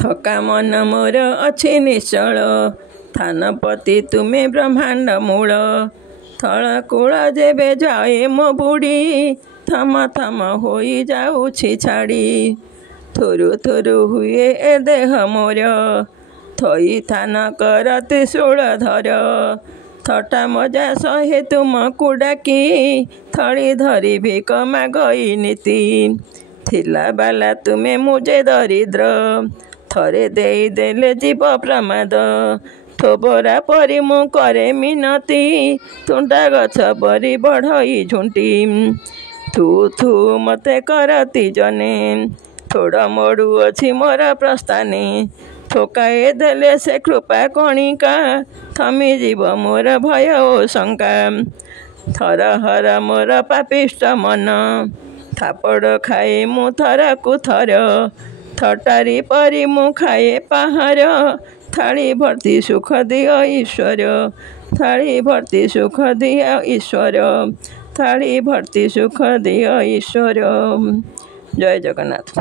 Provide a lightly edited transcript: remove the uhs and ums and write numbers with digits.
थका मन मोर अच्छी निश्चल थानपति तुमे ब्रह्मांड मूल थल कूल जेबे जाए मो बुड़ी थम थम हो जाऊछि छाड़ी थुरु थुरु हुए ए देह मोर थई थान कर त्रिशूल धर थटा मजा सहे तुमको डाकी थड़ी धरी भिक मागई नीति थिला बाला तुमे मुझे दरिद्र थरे देई देले जीव प्रमाद थोबरा परी मु करे मिनती तुंडा गछ परी बढ़ई झुंटी थू थू मते करती जने थोड़ा मोड़ू अच्छी मोर प्रस्थाने थोकाए देले से कृपा कणिका थमी जीव मोर भय ओ शंका थर हर मोर पापिष्ट मन थापड़ खाए मु थर को थर थटारी परी मु खाए पहाड़ थाली भर्ती सुख दियो ईश्वर थाली भर्ती सुख दियो ईश्वर थाली भर्ती सुख दियो ईश्वर। जय जगन्नाथ।